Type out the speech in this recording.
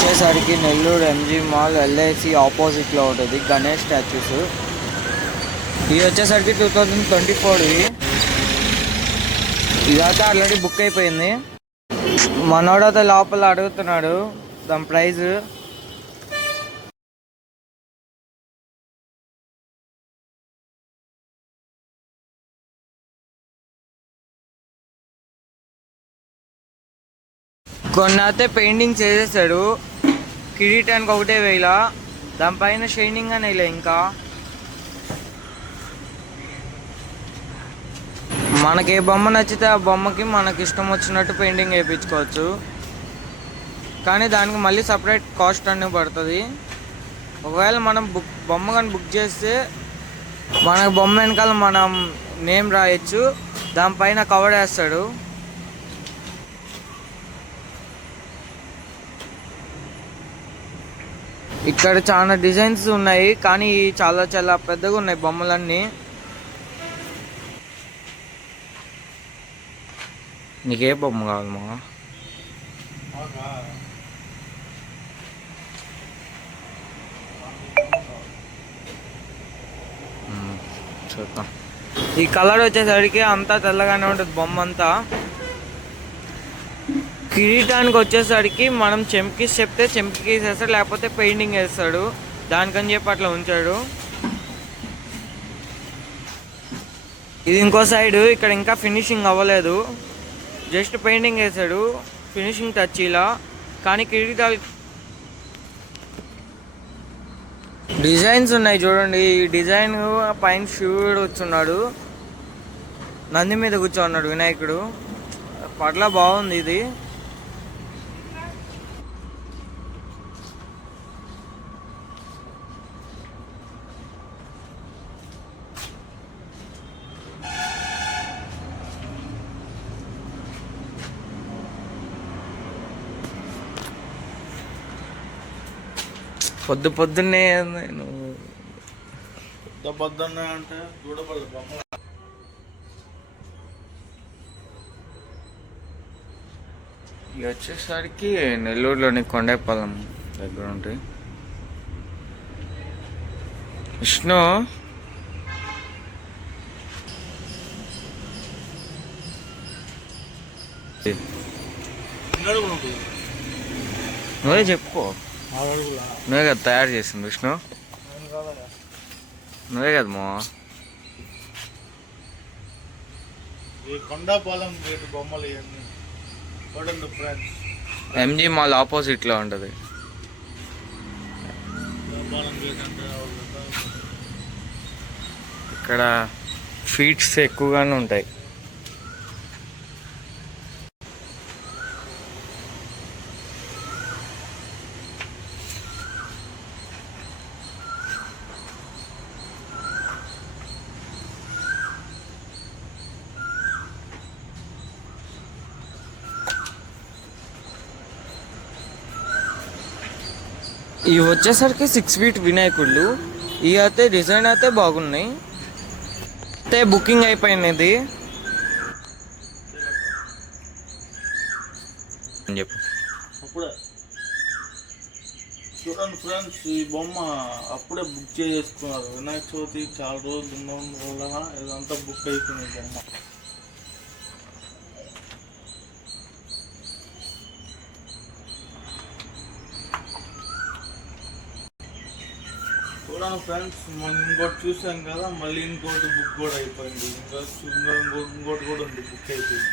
వచ్చేసరికి Nellore MG mall LIC ఆపోజిట్లో ఉంటుంది గణేష్ స్టాచ్యూస్. ఇది వచ్చేసరికి 2024 ఇదైతే ఆల్రెడీ బుక్ అయిపోయింది. మనోడైతే లోపల అడుగుతున్నాడు దాని ప్రైజ్. కొన్ని అయితే పెయింటింగ్స్ వేసేసాడు. కిరీటానికి 1,000, దానిపైన షైనింగ్ అని వేయలే. ఇంకా మనకి ఏ బొమ్మ నచ్చితే ఆ బొమ్మకి మనకి ఇష్టం వచ్చినట్టు పెయింటింగ్ వేయించుకోవచ్చు. కానీ దానికి మళ్ళీ సపరేట్ కాస్ట్ అనేది పడుతుంది. ఒకవేళ మనం బొమ్మ కానీ బుక్ చేస్తే మనకు బొమ్మ వెనకాల మనం నేమ్ రాయొచ్చు, దానిపైన కవర్ వేస్తాడు. ఇక్కడ చాలా డిజైన్స్ ఉన్నాయి, కానీ చాలా చాలా పెద్దగా ఉన్నాయి బొమ్మలన్నీ. నీకే బొమ్మ కావాలమ్మా? చూద్దాం. ఈ కలర్ వచ్చేసరికి అంతా తెల్లగానే ఉంటుంది బొమ్మ అంతా. కిరీటానికి వచ్చేసరికి మనం చెంకిస్ చెప్తే చెంకికి వేసేస్తాడు, లేకపోతే పెయింటింగ్ వేస్తాడు. దానికని చెప్పి అట్లా ఉంచాడు. ఇది ఇంకో సైడ్, ఇక్కడ ఇంకా ఫినిషింగ్ అవ్వలేదు, జస్ట్ పెయింటింగ్ వేసాడు, ఫినిషింగ్ టచ్ ఇలా. కానీ కిరీటాలు డిజైన్స్ ఉన్నాయి చూడండి. ఈ డిజైన్ పైన శివుడు వచ్చున్నాడు, నంది మీద కూర్చోన్నాడు వినాయకుడు. పట్ల బాగుంది ఇది. పొద్దున్నే పొద్దున్నే అంటే చూడబడి బొమ్మ. ఇవి వచ్చేసరికి నెల్లూరులోని కొండేపాలెం దగ్గర ఉంటాయి. విష్ణు నువ్వే చెప్పు. నువ్వే కదా తయారు చేసింది విష్ణు, నువ్వే కదమ్మా. ఈ కొండపాలెం గేట్ బొమ్మలు ఇవన్నీ చూడండి ఫ్రెండ్స్. ఎంజీ మాల్ ఆపోజిట్లో ఉంటుంది. ఇక్కడ ఫీట్స్ ఎక్కువగానే ఉంటాయి. ఇవి వచ్చేసరికి 6 feet వినాయకుళ్ళు. ఇవి అయితే డిజైన్ అయితే బాగున్నాయి. అయితే బుకింగ్ అయిపోయినది అని చెప్పు. అప్పుడే చూడండి ఫ్రెండ్స్, ఈ బొమ్మ అప్పుడే బుక్ చేసుకున్నారు. వినాయక చవితి చాలా రోజులు ఉన్న వల్ల ఇదంతా బుక్ అయిపోయింది బొమ్మ. చూడండి ఫ్రెండ్స్, మనం ఇంకోటి చూసాం కదా, మళ్ళీ ఇంకోటి బుక్ కూడా అయిపోయింది. ఇంకోటి కూడా ఉంది, బుక్ అయిపోయింది.